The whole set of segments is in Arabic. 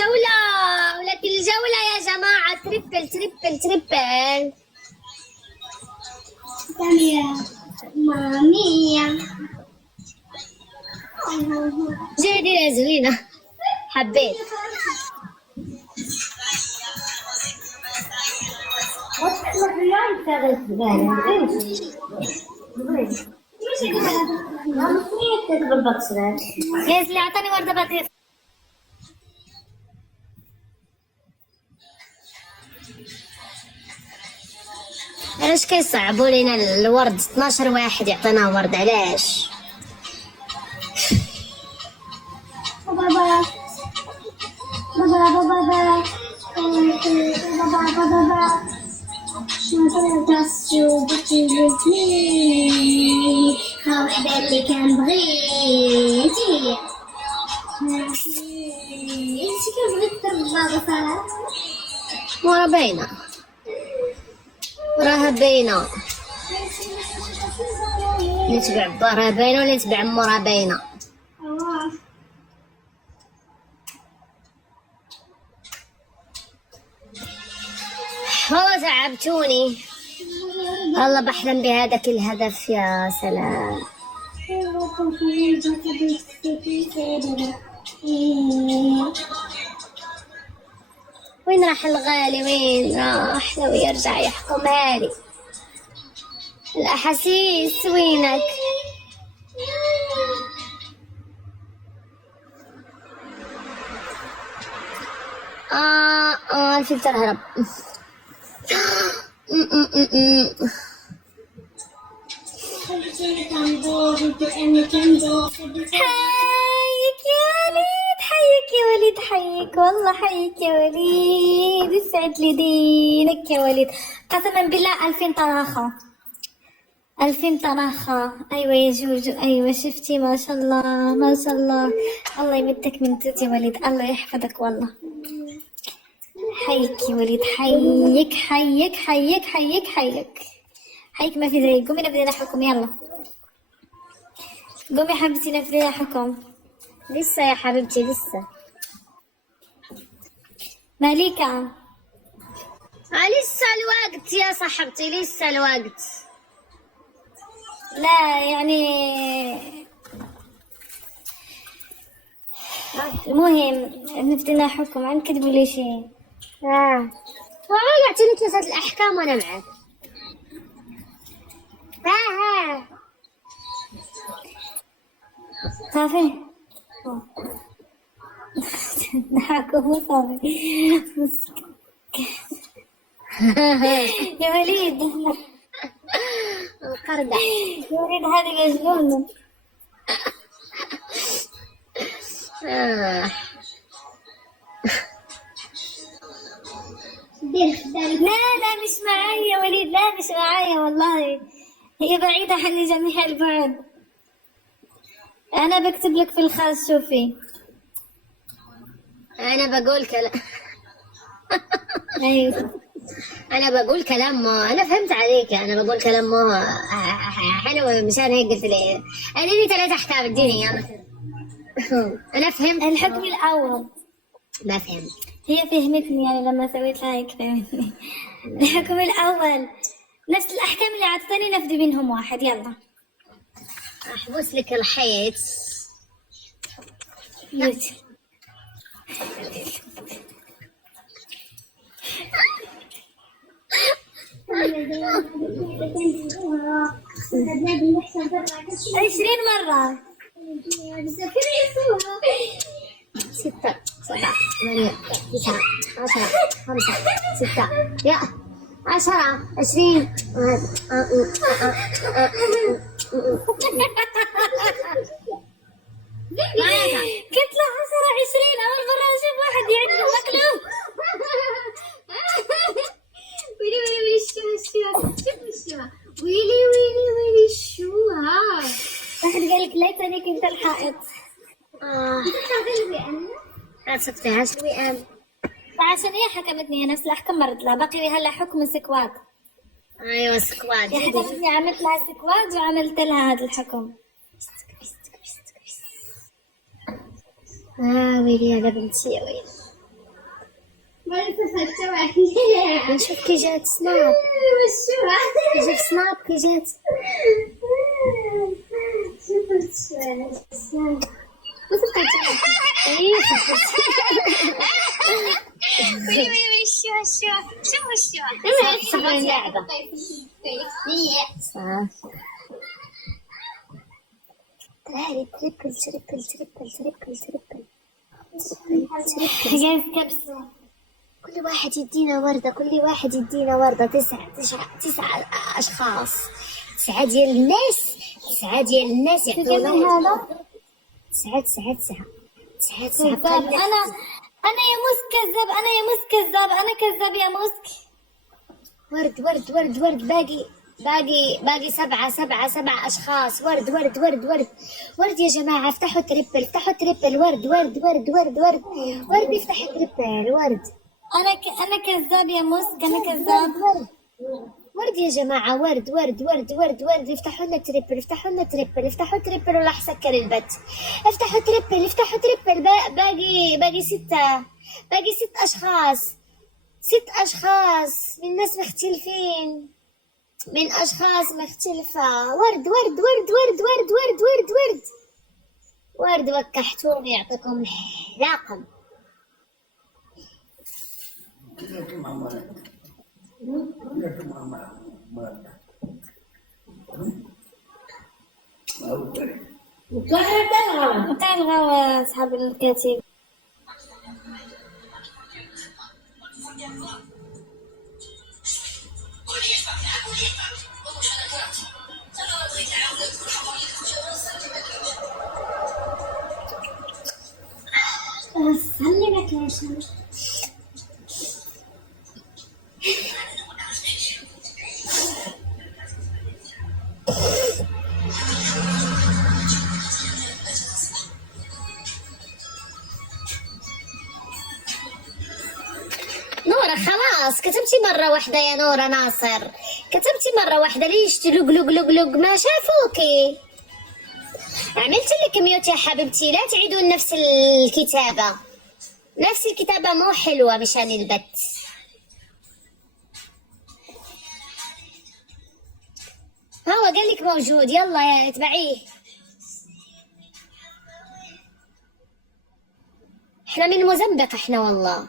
الجولة، ولكن الجولة يا جماعة تريبل تريبل تريبل. مامية جديدة زوينة، حبيت. يا اللي اعطاني وردة بطيخ. علاش كيصعبوا لينا الورد؟ 12 واحد يعطينا ورد، علاش؟ بابا بابا بابا بابا وحدة اللي كان بغيتي انتي كنبغي تربى بصراحة. ورا باينة، راها باينة. اللي تبع با راه باينة، واللي تبع مو راه باينة. والله تعبتوني، والله بحلم بهذاك الهدف. يا سلام. وين راح الغالي؟ وين راح؟ لو يرجع يحكمها لي. الأحاسيس وينك؟ الفلتر هرب. حيك يا وليد، حيك يا وليد، حيك والله، حيك يا وليد، يسعد لي دينك يا وليد. قسما بالله 2000 طراخة، 2000 طراخة. أيوة يا جوجو، أيوة شفتي؟ ما شاء الله ما شاء الله. الله يمدك من توت يا وليد، الله يحفظك والله. حيك يا وليد، حيك حيك حيك حيك حيك حيك، ما في زيك. قومي نبدا نحكم، يلا قومي حبيبتي نبدا نحكم. لسه يا حبيبتي لسه. مالكة لسه الوقت يا صاحبتي، لسه الوقت. لا يعني المهم نبدا نحكم. عن كتبوا لي شيء. يعطيني 3 الأحكام وأنا معك. صافي نحكم صافي. يا وليد القردة يا وليد، هذه مجنونة. لا مش معايا يا وليد، لا مش معايا والله، هي بعيدة عني جميع البعد. أنا بكتب لك في الخاص. شوفي أنا بقول كلام. أيوه أنا بقول كلام، ما أنا فهمت عليك. أنا بقول كلام ما حلو، مشان هيك قلت لي اديني 3 أحكام اديني يلا. أنا فهمت الحكم الأول. ما فهمت. هي فهمتني يعني لما سويت لها هيك فهمتني. الحكم الأول نفس الأحكام اللي عطتني، نفذي منهم واحد. يلا أحبس لك الحيط. يوتي عشرين مرة. 6 7 8 9 10 5 6 يا 10 20. قلت له 10 20. أول مرة أشوف واحد يعد مقلوب. ويلي الشوها ويلي الشوها. واحد قال لك ليتني كنت الحائط. صفتها الوئام. فعشان هي حكمتني نفس الأحكام مرت لها، باقي هلا حكم سكوات. أيوة سكوات. هي حكمتني، عملت لها سكوات وعملت لها هذا الحكم. ويلي يا بنتي يا ويلي. نشوف كي جات سناب، كي جات سناب، كي جات تريبل تريبل تريبل تريبل تريبل حجاز كبسة. كل واحد يدينا وردة، كل واحد يدينا وردة. تسعة أشخاص، تسعة ديال الناس، تسعة ديال الناس يعطونا هذا تسعة كذاب. أنا يا موس كذاب، أنا يا موس كذاب، أنا كذاب يا موس. ورد ورد ورد ورد. باقي سبعة أشخاص. ورد ورد ورد ورد ورد يا جماعة. افتحوا تريبل، افتحوا تريبل. ورد ورد ورد ورد ورد ورد. افتح تريبل. ورد. أنا كذاب يا موس، أنا كذاب. ورد يا جماعة. ورد ورد ورد ورد ورد. افتحوا لنا تريبل، افتحوا لنا تريبل، افتحوا تريبل ولا حسكر البت. افتحوا تريبل، افتحوا تريبل. باقي ست أشخاص. 6 أشخاص من ناس مختلفين، من أشخاص مختلفة. ورد ورد ورد ورد ورد ورد ورد ورد ورد. وكحتوني يعطيكم الحلاقم. متاع الغوا أصحاب الكاتب. سلمك يا شمس. نورة خلاص كتبتي مرة واحدة يا نورة ناصر، كتبتي مرة واحدة. ليش تلق ما شافوكي؟ عملت لك ميوت يا حبيبتي. لا تعيدون نفس الكتابة، نفس الكتابة مو حلوة مشان البت. هو قال لك موجود. يلا يا اتبعيه. احنا من موزمبيق احنا والله.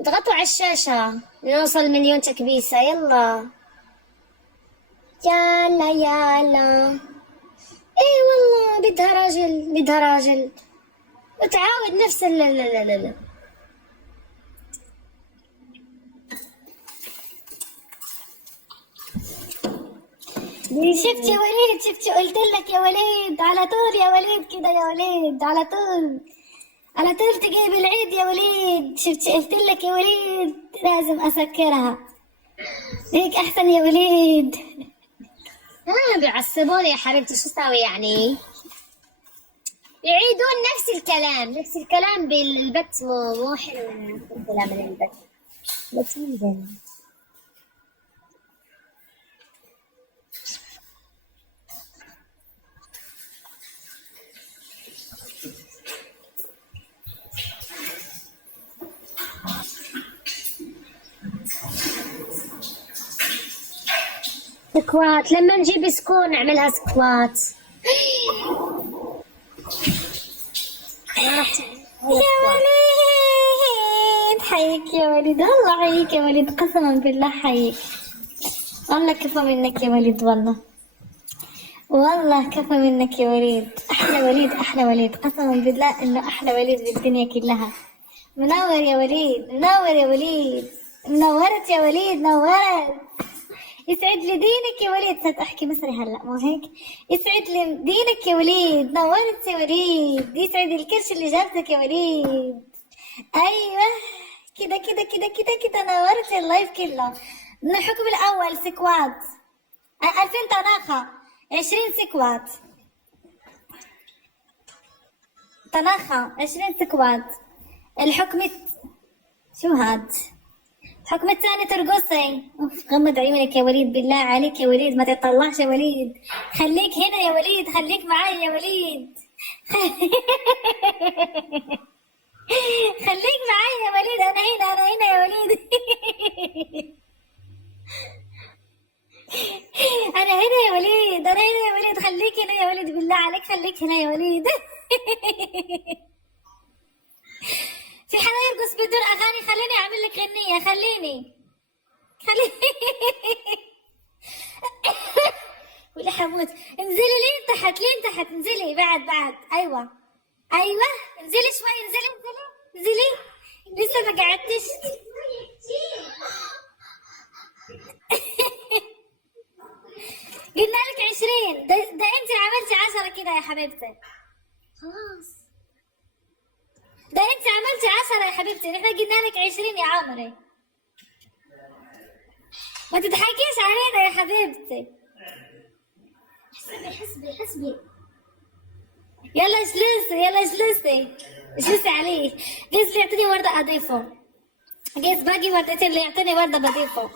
اضغطوا على الشاشة لنوصل مليون تكبيسة. يلا يلا يلا. ايه والله بدها راجل، بدها راجل وتعاود نفس لا لا لا لا. شفت يا وليد، شفت قلت لك يا وليد على طول يا وليد كده يا وليد، على طول على طول تجيب العيد يا وليد. شفت قلت لك يا وليد لازم اسكرها هيك احسن يا وليد. بيعصبوني يا حبيبتي. شو اسوي يعني؟ يعيدون نفس الكلام بالبت. مو حلو نفس الكلام بالبت. بس مو زين. سكوات. لما نجيب سكون نعملها سكوات. يا وليد حيك يا وليد، والله حيك يا وليد، قسما بالله حيك. والله كفى منك يا وليد، والله كفى منك يا وليد. احلى وليد، احلى وليد، قسما بالله انه احلى وليد بالدنيا كلها. منور يا وليد، منور يا وليد، منورت يا وليد، نورت. يسعد لي دينك يا وليد. صرت احكي مصري هلا مو هيك؟ يسعد لي دينك يا وليد، نورت يا وليد. يسعد الكرش اللي جابتك يا وليد. ايوه كده كده كده كده كده نورت اللايف كله. الحكم الاول سكوات 2000 طناخه، 20 سكوات طناخه، 20 سكوات. الحكم شو هاد؟ الحكم الثاني ترقصي. غمض عيونك يا وليد بالله عليك يا وليد، ما تطلعش يا وليد. خليك هنا يا وليد، خليك معي يا وليد. خليك معي يا وليد. انا هنا، انا هنا انا هنا يا وليد، انا هنا يا وليد، خليك هنا يا وليد، بالله عليك خليك هنا يا وليد. في حدا يرقص بدون اغاني؟ خليني اعمل لك غنية، خليني. ولا حموت. انزلي لين تحت، لين تحت، انزلي بعد بعد. ايوه ايوه، انزلي شوي، انزلي انزلي انزلي، لسه ما قعدتش. قلنا لك 20، ده انت عملتي 10 كده يا حبيبتي. خلاص ده انت عملتي 10 يا حبيبتي، احنا قلنا لك 20 يا عمري. ما تضحكيش علينا يا حبيبتي. حسبي. يلا اجلسي، يلا اجلسي، اجلسي عليه. قيس اللي يعطيني وردة اضيفه، قيس باقي وردتين اللي يعطيني وردة بضيفه.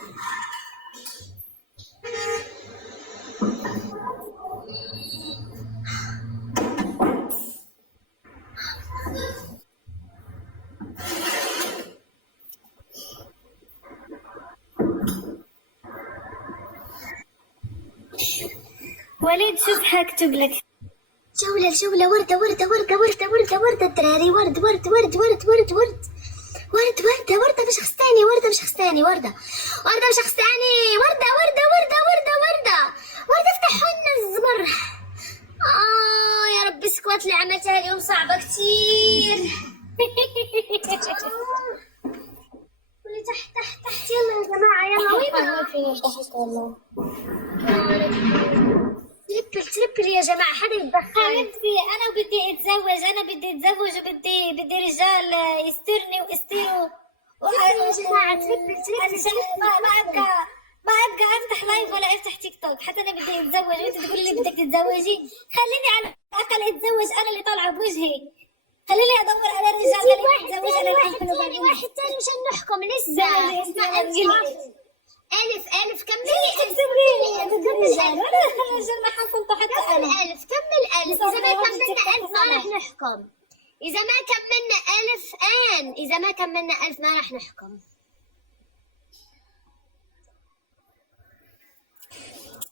وليد شوف هكتب لك. جولة وردة الدراري، وردة بشخص تاني، وردة افتحوا لنا الزمر. يا ربي سكوات اللي عملتها اليوم صعبة كتير. واللي تحت يلا يا جماعة، يلا وين تربل يا جماعة، حدا يتدخل. حبيبتي انا بدي اتزوج وبدي رجال يسترني ويستروا. يا جماعة تربل. ما ابقى افتح لايف ولا افتح تيك توك، حتى انا بدي اتزوج وانت تقولي لي بدك تتزوجي. خليني على الاقل اتزوج انا اللي طالعه بوجهي. خليني ادور على رجال واحد تاني مشان نحكم لسه. ألف كملي. ألف كمل. إذا ما كملنا ألف إذا ما كملنا ألف ما راح نحكم.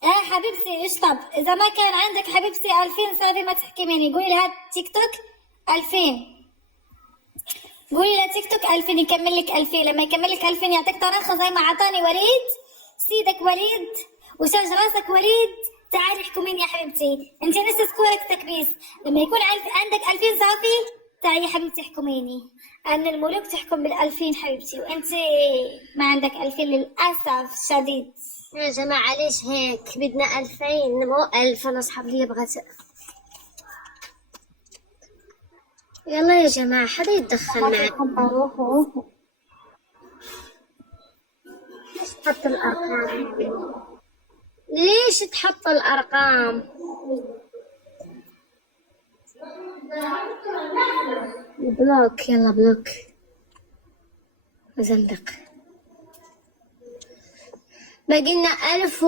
حبيبتي ايش؟ طب اذا ما كان عندك حبيبتي 2000 صافي ما تحكميني. قولي لها تيك توك 2000، قولي لها تيك توك 2000 يكمل لك 2000. لما يكمل لك 2000 يعطيك طريقه زي ما اعطاني وليد. سيدك وليد وشاج راسك وليد، تعالي احكميني يا حبيبتي. انت لسه سكورك تكبيس. لما يكون عندك 2000 صافي تعالي يا حبيبتي احكميني. ان الملوك تحكم بال2000 حبيبتي، وانت ما عندك 2000 للاسف شديد. يا جماعة ليش هيك؟ بدنا 2000 مو 1000. أنا أصحاب لي بغت. يلا يا جماعة حدا يتدخل معنا. ليش تحط الأرقام؟ ليش تحط الأرقام؟ بلوك، يلا بلوك. زندق. باقي لنا 1000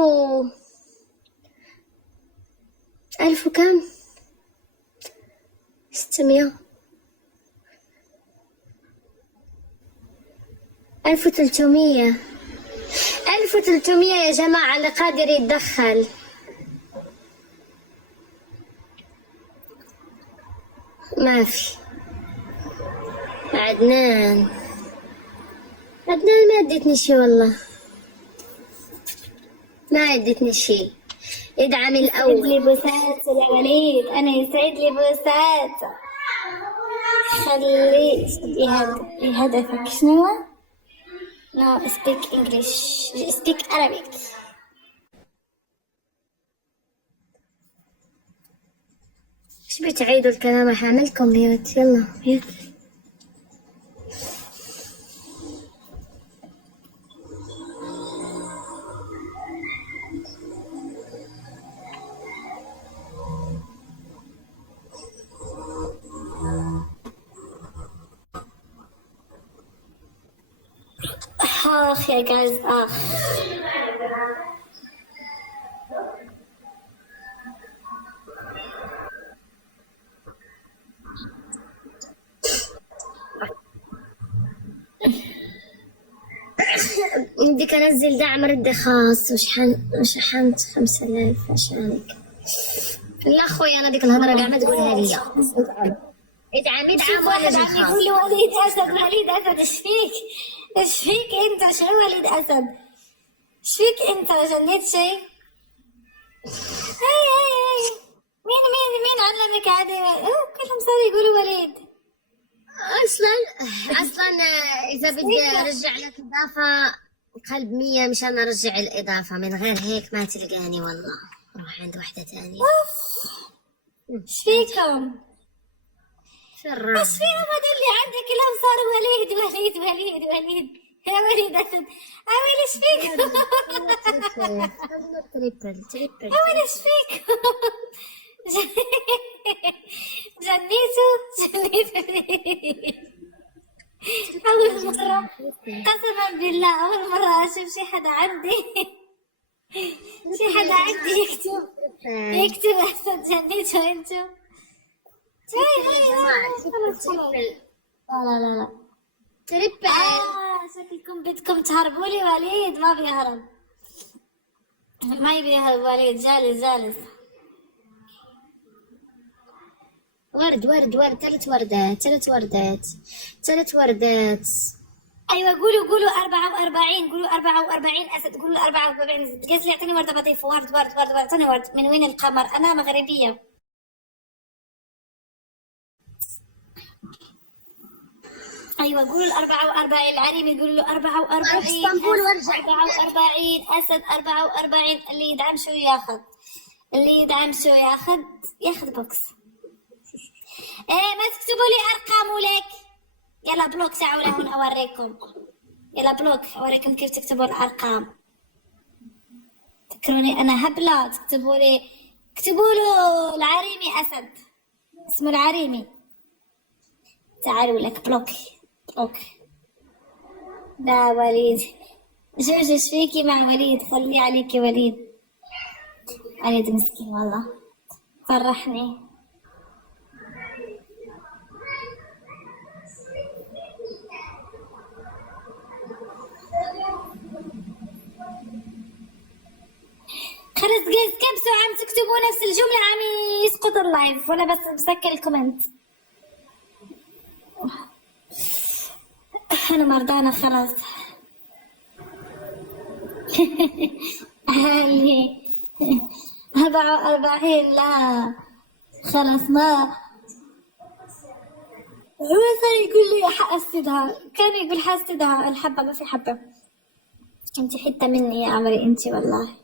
وكم؟ 600. 1300. 1300 يا جماعة اللي قادر يتدخل. ما في. عدنان ما ادتني شي والله، ما ادتني شي. ادعم الأول. يسعد لي بوسات يا وليد، أنا يسعد لي بوسات. خلي هدفك شنو؟ No speak English, speak Arabic. ايش بتعيدوا الكلام؟ حعملكم ميوت. يلا ميوت. آخ يا جايز آخ. بدك انزل دعم ردي خاص وشحنت 5000 عشانك. لا اخوي انا ديك الهضره قاعد ما تقولها لي. ادعم شوف ولا واحد شي عم خاص. يقول لي وليد اسد، وليد اسد، ايش فيك؟ ايش فيك انت؟ شو وليد اسد؟ ايش فيك انت؟ جنيت شيء؟ هي مين علمك عادي؟ كلهم صاروا يقولوا وليد. اصلا اذا بدي ارجع لك اضافه قلب 100 مشان ارجع الاضافه، من غير هيك ما تلقاني والله. روح عند وحده ثانيه. ايش فيكم؟ شرع ايش فيهم هذول اللي عندك كلهم صاروا وليد وليد وليد وليد؟ يا وليد اسد، عمل ايش فيكم؟ تريبل. عمل ايش فيكم؟ جنيتوا. أول مرة، قسما بالله أول مرة أشوف شي حدا عندي يكتب أحسن جنيتوا أنتوا. لا تريبل. شكلكم بدكم تهربوا لي. وليد ما بيهرب، ما يبي يهرب وليد، جالس. ورد 3 وردات. أيوة قولوا 44، قولوا 44 أسد، قولوا 44 أسد. قلت لي أعطيني وردة بطيفة. ورد أعطيني ورد. من وين القمر؟ أنا مغربية. أيوة قولوا 44 العريمي، قولوا له 44 اسطنبول وارجع. 44 أسد 44. اللي يدعم شو ياخذ، ياخذ بوكس. ايه ما تكتبوا لي ارقام ولك. يلا بلوك، تعالوا لهون اوريكم. يلا بلوك اوريكم كيف تكتبوا الارقام. تذكروني انا هبله. اكتبوا له العريمي اسد، اسمه العريمي. تعالوا لك بلوك. لا وليد، شوف ايش فيكي مع وليد؟ خلي عليكي وليد مسكين والله، فرحني. خلص جايز كبسوا عم تكتبوا نفس الجملة عم يسقط اللايف وانا بس مسكر الكومنت. انا مرضانة خلاص. هاي 44 لا خلاص ما هو صار يقول لي حاسدها، كان يقول حاسدها الحبة ما في حبة. انت حتة مني يا عمري انت والله.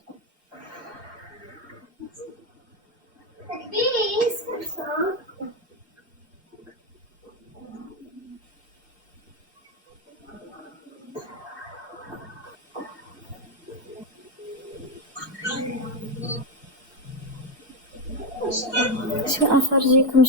شو أفرجيكم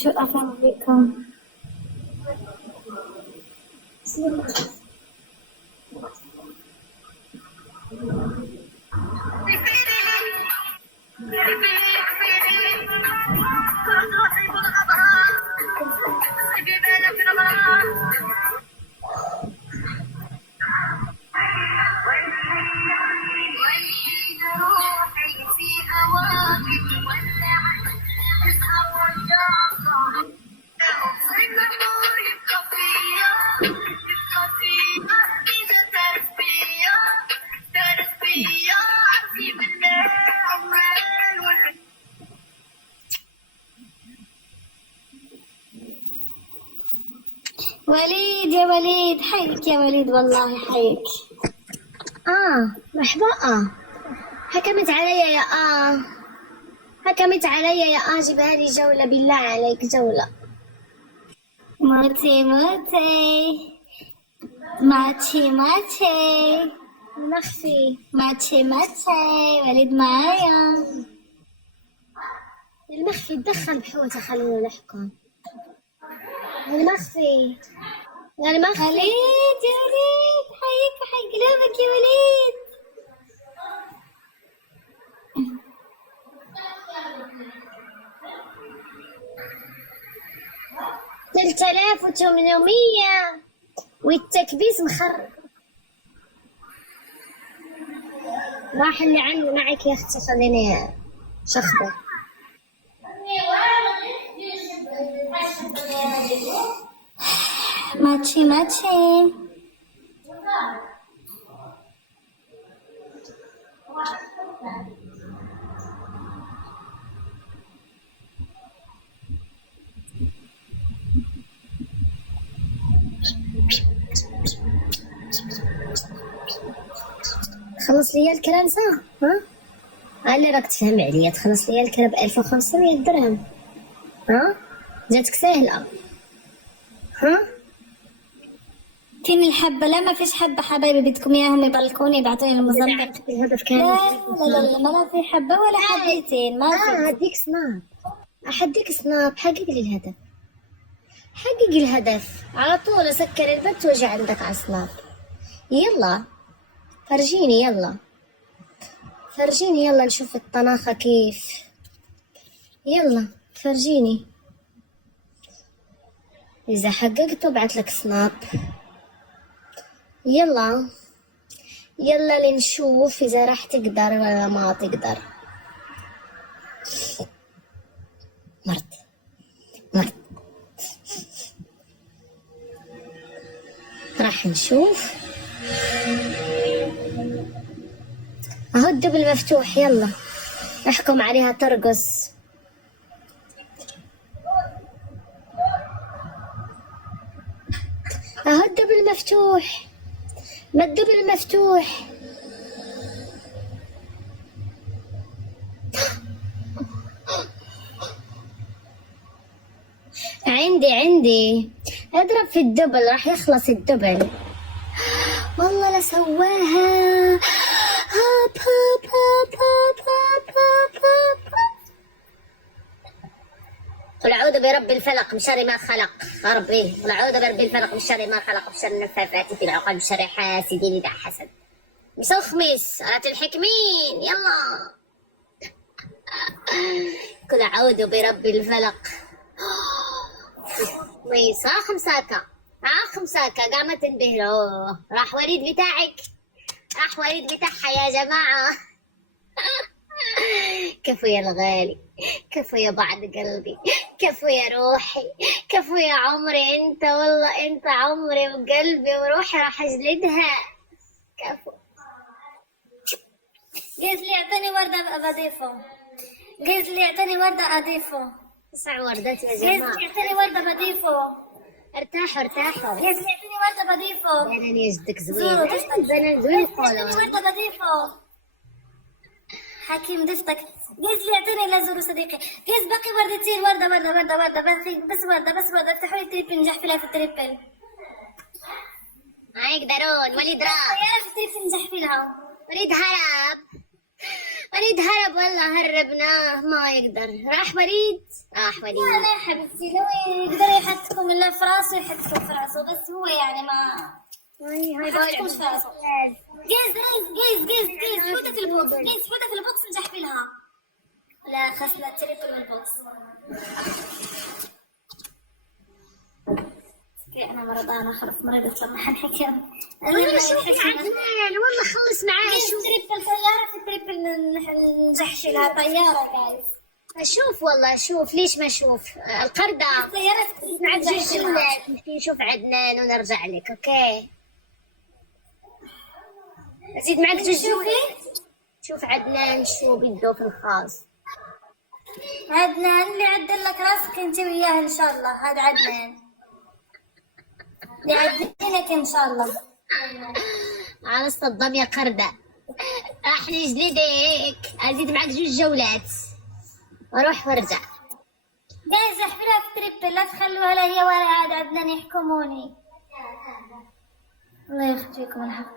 وليد يا وليد، حيك يا وليد والله حيك. محبوقة حكمت علي يا جيبها لي جولة بالله عليك، جولة. موتي مخفي وليد معايا. المخفي تدخل بحوته، خلينا نحكم. المخفي وليد يا وليد، حيك وحي قلوبك يا وليد. 3800 والتكبيس مخر. راح اللي عني معك يا اختي، خليني شخبه. ماتشي ماتشي. خلص لي الكلام صح؟ ها؟ اللي راك تفهم عليا، تخلص لي الكلام ب1500 درهم. ها؟ جاتك سهلة. ها؟ فين الحبة؟ لا ما فيش حبة حبايبي، بدكم اياهم يبلكوني يبعطوني المزنبق. الهدف لا كان لا ما في حبة ولا حبتين، ما في. هديك سناب، احديك سناب، حقق لي الهدف، حقق الهدف على طول. اسكر البث واجي عندك على سناب. يلا فرجيني، يلا فرجيني، يلا نشوف الطناخة كيف. يلا فرجيني، إذا حققت بعتلك سناب. يلا يلا لنشوف إذا راح تقدر ولا ما تقدر. مرت راح نشوف. اهو الدبل مفتوح، يلا احكم عليها ترقص. اهو الدبل مفتوح، ما الدبل مفتوح. عندي اضرب في الدبل، راح يخلص الدبل. والله لسواها. هاب هاب هاب هاب هاب هاب. قل أعوذ برب الفلق من شر ما خلق. ربي قل أعوذ برب الفلق من شر ما خلق، من شر النفاثات في العقد، من شر حاسد إذا حسد. مسو خميس رات الحكمين. يلا قل أعوذ برب الفلق. خميس خمساكة قامت تنبهر. راح وليد بتاعك، راح وليد بتاعها يا جماعة. كفو يا الغالي، كفو يا بعد قلبي، كفو يا روحي، كفو يا عمري. انت والله انت عمري وقلبي وروحي، راح اجلدها. كفو. قلت لي اعطيني وردة بضيفه، قلت لي اعطيني وردة اضيفه. 9 وردات يا قلت جماعة. لي اعطيني وردة بضيفه. ارتاحوا. قلت لي اعطيني وردة بضيفه. بنان يجدك زوروا زوين، دفتك. بنان زوين اعطيني قولون. وردة بضيفه. حكيم دفتك. قلت لي اعطيني لا زوروا صديقي. قلت باقي وردتين، وردة بس وردة. افتحوا لي التريبل، نجح فيها في التريبل. ما يقدرون. وليد راح، يا في التريبل نجح فيها. وليد هرب والله هربناه، ما يقدر. راح وليد. لا يا حبيبتي، لو يقدر يحطكم الا في راسه يحطكم في راسه، بس هو يعني ما هاي يحطكمش في راسه. جيز حوتة في البوكس نجح فيها. لا خسنا التريبل والبوكس. انا مرضانه خلص، مريضة لما حنحكي. والله شوفي عدنان، والله خلص معاه. شوف تريبل طيارة، في تريبل نزحش لها طيارة جايز. اشوف والله اشوف، ليش ما اشوف القردة. طيارة معك جوج جولات، نشوف عدنان ونرجع لك. اوكي ازيد معك جوج جولات. شوف عدنان شو بده في الخاص. عدنان اللي عدل لك راسك انت وياه ان شاء الله. هذا عدنان يعدلك ان شاء الله. على الصدام يا قردة، راح نجلدك. ازيد معك جوج جولات واروح وارجع. جايز احفلها في تريبل، لا تخلوها لا هي ولا عاد عدنان يحكموني. الله يخفيكم الحق.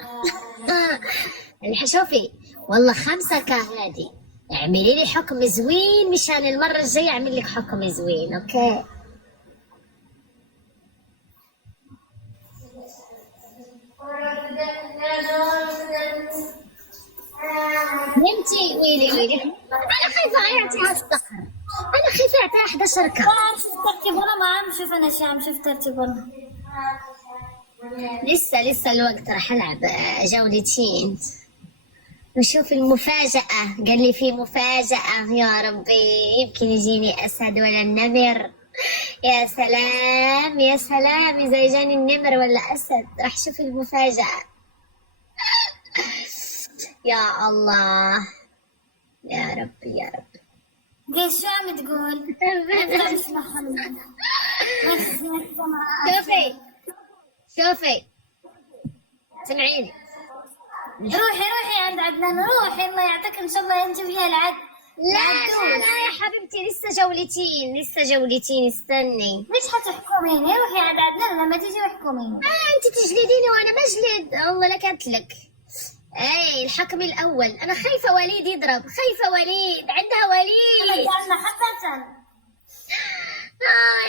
شوفي والله 5K هادي، اعملي لي حكم زوين مشان المرة الجاية اعمل لك حكم زوين. اوكي نمتي. ويلي انا خايفة اعطيها الصخر، انا خايفة اعطيها 11K. ما عم شوف ترتيبنا، ما عم شوف انا شي عم شوف ترتيبنا. لسه الوقت، راح العب جولتين. وشوف المفاجأة، قال لي في مفاجأة. يا ربي يمكن يجيني أسد ولا النمر. يا سلام يا سلام، إذا جاني النمر ولا أسد راح شوف المفاجأة. يا الله يا ربي يا ربي. قيس شو عم تقول؟ شوفي شوفي سمعيني. روحي عند عدنان، روحي الله يعطيك ان شاء الله ينجو فيها العد. لا يا حبيبتي، لسه جولتين استني. مش حتحكميني، روحي عند عدنان لما تيجي واحكميني. انت تجلديني وانا بجلد، الله لك اتلك. اي الحكم الاول، انا خايفه وليد يضرب، خايفه وليد، عندها وليد. رجعنا حقا.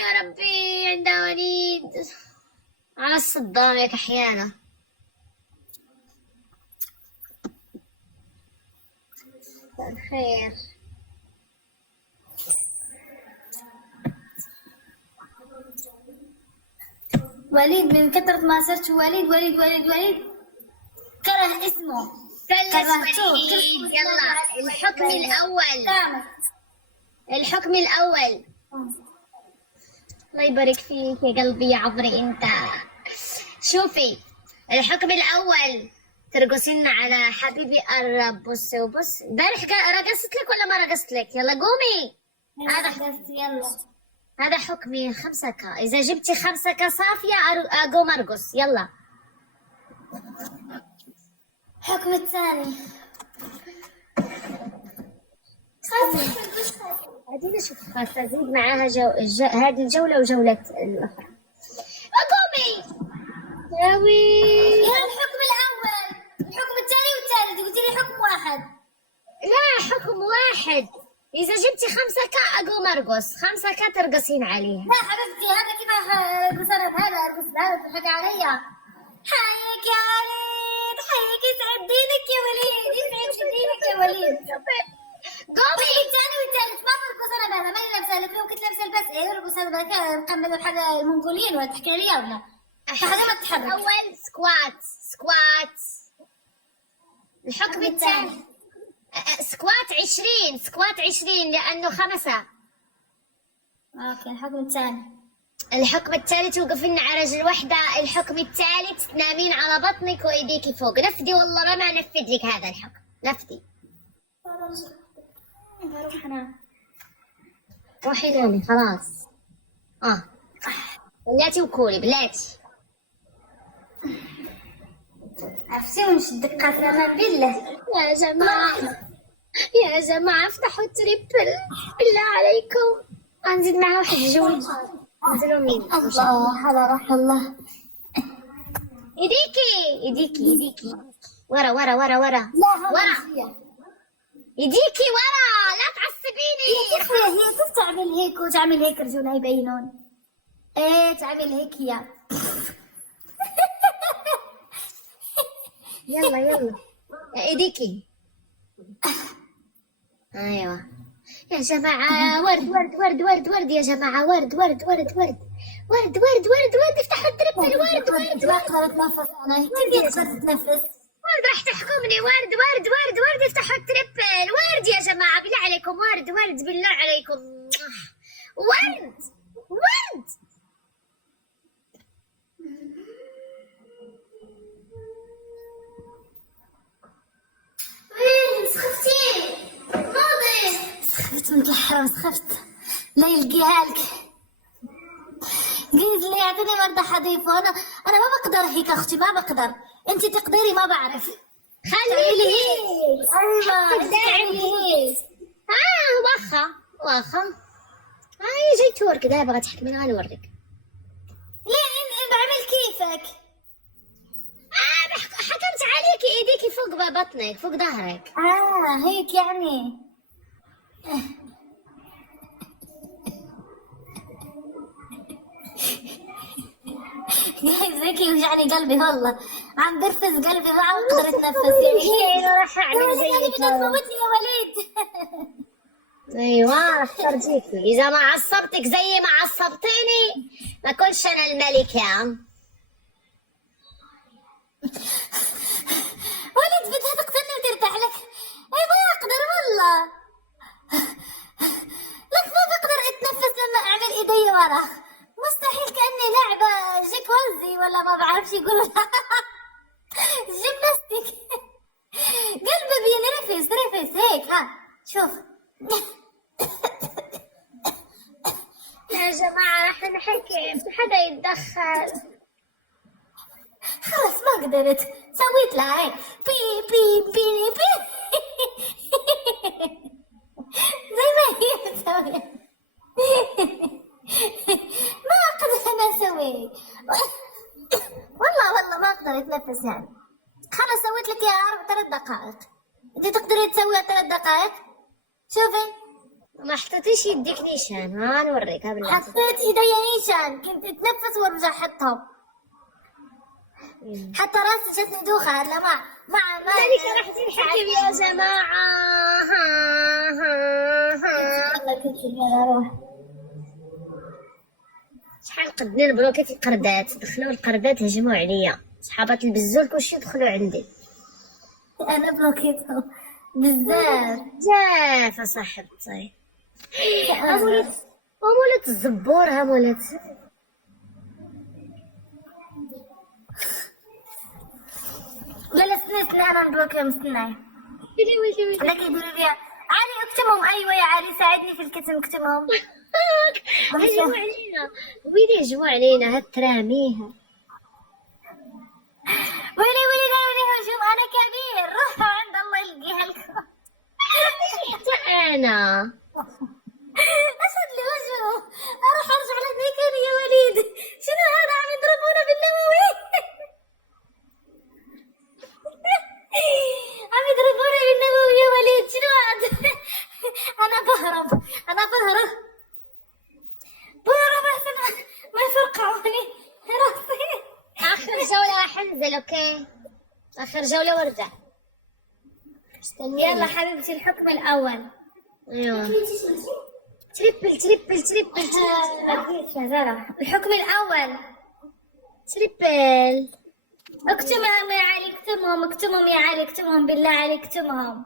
يا ربي عندها وليد على الصدامك احيانا. خير. وليد من كثرة ما صرت وليد كره اسمه. كرهتوه. يلا الحكم الأول. الحكم الأول. الله يبارك فيك يا قلبي يا عمري انت. شوفي الحكم الأول، ترقصين على حبيبي قرب. بصي وبص، امبارح رقصت لك ولا ما رقصت لك؟ يلا قومي. هذا حكمي 5K. إذا جبتي 5K صافية أقوم أرقص. يلا. الحكم الثاني. هذه نشوف خاصة أزيد معاها هذه الجولة وجولة الأخرى. قومي. يا الحكم الأول، الحكم الثاني والثالث، قلت لي حكم واحد. لا حكم واحد. إذا جبتي 5K أقوم أرقص، 5K ترقصين عليها. لا حبيبتي هذا كيف أرقص أنا بهذا، أرقص بهذا تضحك عليا. حيك يا وليد، حيك يسعد دينك يا وليد، يسعد دينك يا وليد. قومي. الثاني والثالث ما برقص أنا بهذا، ماني لابسة لك. لو كنت لابسة البس إيه أرقص أنا بهذا مكمل بحق المنغوليين ولا تحكي لي ولا؟ فهذا ما تتحرك. أول سكوات. الحكم الثاني سكوات 20 لأنه 5. اوكي الحكم الثاني. الحكم الثالث توقفين على رجل واحدة. الحكم الثالث تنامين على بطنك وإيديك فوق. نفدي والله ما نفذ لك هذا الحكم، نفدي. بروح أنا. روحي نامي خلاص. بلاتي وكولي بلاتي. عرفتي ومش الدقات الأمان بالله. يا جماعة افتحوا التريبل بالله عليكم. أنزل معها واحد جول. انزلوا مين؟ الله على روح الله. ايديكي ورا. لا ورا ايديكي ورا، لا تعصبيني. يا أخي هي كيف تعمل هيك وتعمل هيك رجولها يبينون؟ ايه تعمل هيك هي. يلا ايديكي. ايوه يا جماعة، ورد يا جماعة، ورد. افتحوا التربل. ورد. ما قدرت اتنفس انا. كيف تقدر تتنفس؟ ورد راح تحكمني. ورد افتحوا التربل. ورد يا جماعة بالله عليكم. ورد بالله عليكم. ورد. وين سخفتي؟ ماضي سخفت من الحرام، سخفت لا يلقيها لك. قلت لي اعطيني مرضى حضيفه. انا ما بقدر هيك اختي، ما بقدر. انت تقدري ما بعرف. خليلي هيك. ايوه تعملي هيك. واخا هاي جاي تورك ده بغيت تحكمين. انا اوريك. ليه بعمل كيفك؟ حكمت عليكي. ايديكي فوق بطنك، فوق ظهرك. هيك يعني. زيك يوجعني قلبي والله، عم برفز قلبي ما عم اقدر اتنفس. يعني راح اعمل زيك. تموتني يا وليد. ايوه راح ترجيكي اذا ما عصبتك زي ما عصبتيني ما كنتش انا الملكة. وليد بدها تقتلني وترتاح لك. يعرفش يقول جيمناستيك. قلبه بينرفز هيك. ها شوف. يا جماعة راح نحكي، في حدا يتدخل. خلاص ما قدرت، سويت لها هيك بي بي بي بي زي ما هي مسوية. ما أقدر أنا أسوي، والله ما أقدر أتنفس يعني. خلاص سويت لك يا 3 دقائق، أنت تقدري تسويها 3 دقائق. شوفي ما حطيتيش يديك نيشان، ها نوريك قبل. حطيت إيدي نيشان، كنت أتنفس وأرجع أحطهم. حتى راسي جتني دوخة. لا ما ذلك راح تنحكم يا جماعة. شحال قدنا نبلوكيت القردات، دخلوا القردات هجموا عليا، صحابات البزول كلشي يدخلوا عندي. أنا بلوكيتهم بزاف جاف صاحبتي. مولات الزبور، ها مولات. لا استنى أنا نبلوكيهم. استناي ويلي لك يديروا لي علي اكتمهم. أيوة يا علي ساعدني في الكتم، اكتمهم. هجموا علينا، ويلي هجموا علينا، هتراميها. ويلي قالوا لي هجوم. أنا كبير، روحوا عند الله يلقيها لكم. أنا أشهد لي هجوم، أروح أرجع لمكاني يا وليد. شنو هذا عم يضربونا بالنووي؟ عم يضربونا بالنووي يا وليد. شنو هذا؟ أنا بهرب أحسن ما يفرقعوني راسي. آخر جولة راح أنزل، أوكي؟ آخر جولة وارجع. يلا حبيبتي الحكم الأول. أيوه تريبل. الحكم الأول تريبل. اكتمهم يا علي، اكتمهم يا علي، اكتمهم بالله عليك، اكتمهم.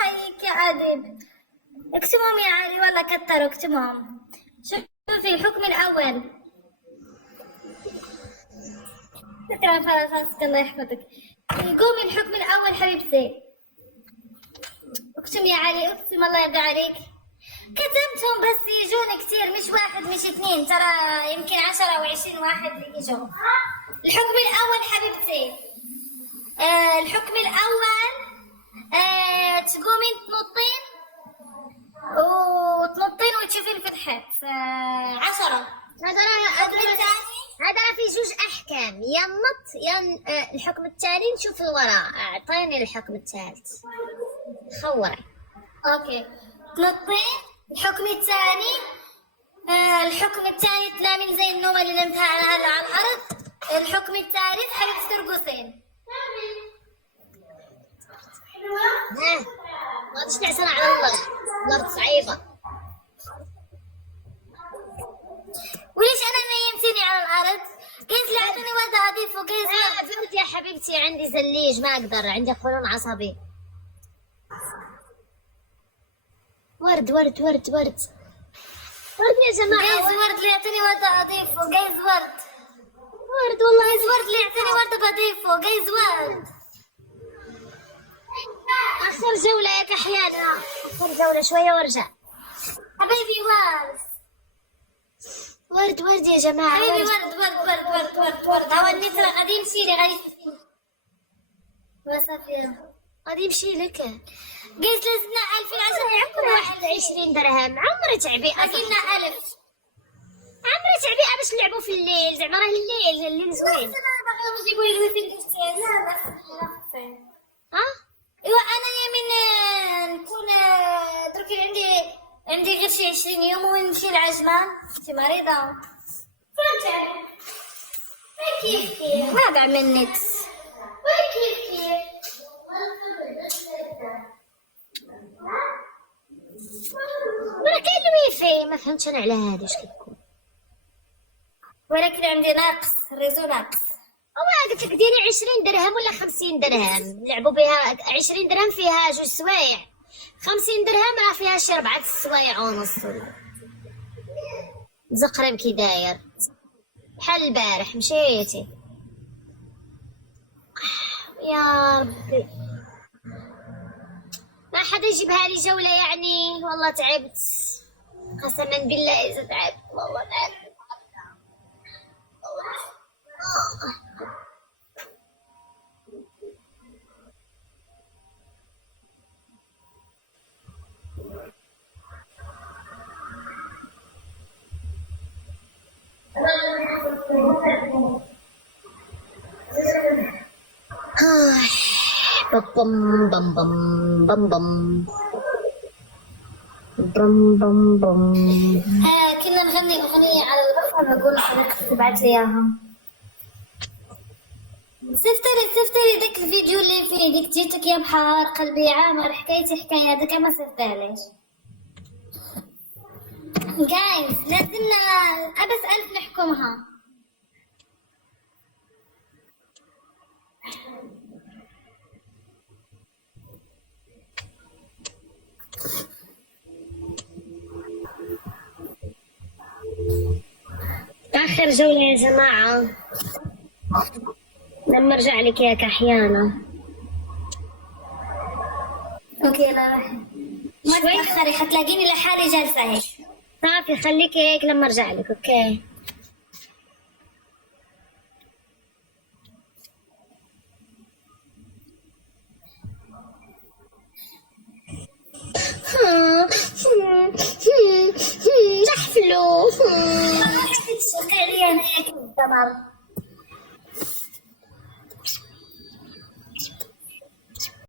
حيك يا عدل. اكتمهم يا علي والله كتروا، اكتمهم. شوفي الحكم الأول. شكرا خلاص الله يحفظك. قومي الحكم الأول حبيبتي. اكتم يا علي، اكتم الله يرضى عليك. كتمتهم بس يجون كتير، مش 1 مش 2، ترى يمكن 10 أو 20 واحد اللي يجوا. الحكم الأول حبيبتي، الحكم الأول تقومين تنطين وتشوفين فتحة 10. هذا في جوج أحكام، يا النط يا الحكم التالي. نشوف الوراء. أعطيني الحكم الثالث. خوري. أوكي تنطين. الحكم الثاني تنامين زي النومة اللي نمتها على الأرض. الحكم الثالث حبيبتي ترقصين. ما تشنعسنا على الله، الأرض صعيبة. وليش أنا نيمتيني على الأرض؟ قيس لي أعطيني وردة أضيف وقيس. فهمت يا حبيبتي، عندي زليج ما أقدر، عندي قولون عصبي. ورد يا جماعة. قيس ورد لي أعطيني وردة أضيفه. قيس ورد والله. قيس ورد لي أعطيني وردة بضيفه. قيس ورد. آخر جولة يا كحيانة، آخر جولة شوية وارجع. حبيبي ورد يا جماعة. حبيبي ورد. هو النترة غادي يمشي لي وصافي غادي يمشي لك. قلت لازمنا 1000 عشان عمري 21 درهم. عمري تعبئة. قلنا 1000. عمري تعبئة باش نلعبوا في الليل، زعما راه الليل زوين. نجيبوا لي في ها؟ ايوا انا يمين نكون دركي عندي غير شي 20 يوم ونمشي لعجمان. انت مريضة. فهمت كيف ما بعمل نت. كيف ولا كاين الويفاي، ما فهمتش انا على هذا اش كتكون. ولكن عندي ناقص، الريزو ناقص. قلت لك ديري 20 درهم ولا 50 درهم نلعبوا بها. 20 درهم فيها 2 سوايع، 50 درهم راه فيها شي 4 سوايع ونص. ولا زقرم كي داير حل البارح مشيتي. يا ربي ما حدا يجيبها لي جولة يعني، والله تعبت قسما بالله إذا تعبت والله تعبت. بم بم بم بم بم بم بم بم. كنا نغني أغنية على الغرفة، بقول لحضرتك تبعت لي إياها. سفتري ديك الفيديو اللي فيه ديك جيتك يا بحار قلبي عامر حكايتي حكاية ديك ما سفتاليش. جايز لازمنا أبس ألف نحكمها. آخر جولة يا جماعة لما أرجع لك ياك أحيانا. اوكي لا ما تتأخري حتلاقيني لحالي جالسة هيك. صافي خليكي هيك لما أرجع لك. أوكي نحفلوا. شغالي أنا هيك بالدمر.